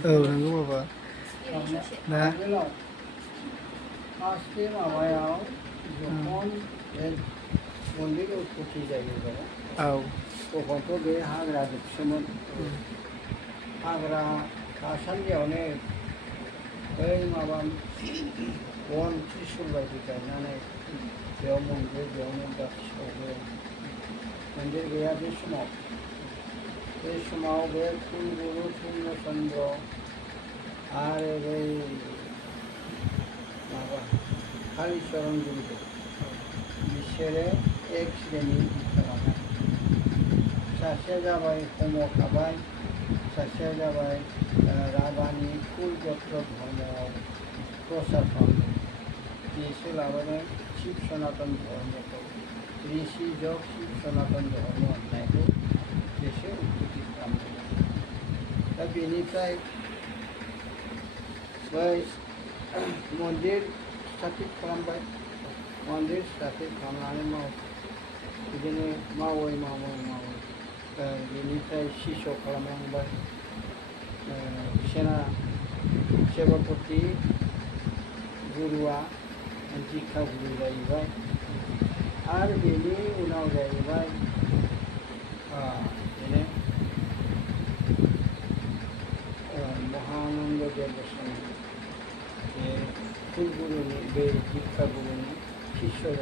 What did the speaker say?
नंगौ बाबा ना फार्स्टनि माबायाव जखन बे मन्दिर उत्पत्ति जायोबा औ तखनथ' बे हाग्रा जोबसोमोन हाग्रा थासान्दियावनो बै माबा गन त्रिशुल बायदि गायनानै बेयाव मन्दिर बेयावनो बाथि सावो मन्दिर गैया बे समाव बे कुलगुरु पुर्ण चन्द्र आरो बै माबा कालिचरन गुरुदेव बिसोरो एक श्रेणी खालामनाय सासेया जाबाय हम थाबाय सासेया जाबाय रागानि कुल गत्र धर्मआव प्रसार खालामदों बिसोर लाबोदों शिव सनातन धर्मखौ ऋषि जग शिव सनातन धर्म होननायखौ बिसोर उत्पत्ति खालामदों दा बेनिफ्राय बै मन्दिर स्थापित खालामबाय मन्दिर स्थापित खालामनानै बिदिनो मावै बेनिफ्राय शिष्य खालामलांबाय सेना सेनापति गुरुआ दीक्षा गुरु जाहैबाय आरो बेनि उनाव जाहैबाय बेनो महानंद देव गोस्वामी बे कुलगुरुनि बे दीक्षा गुरुनि शिष्य जाहैबाय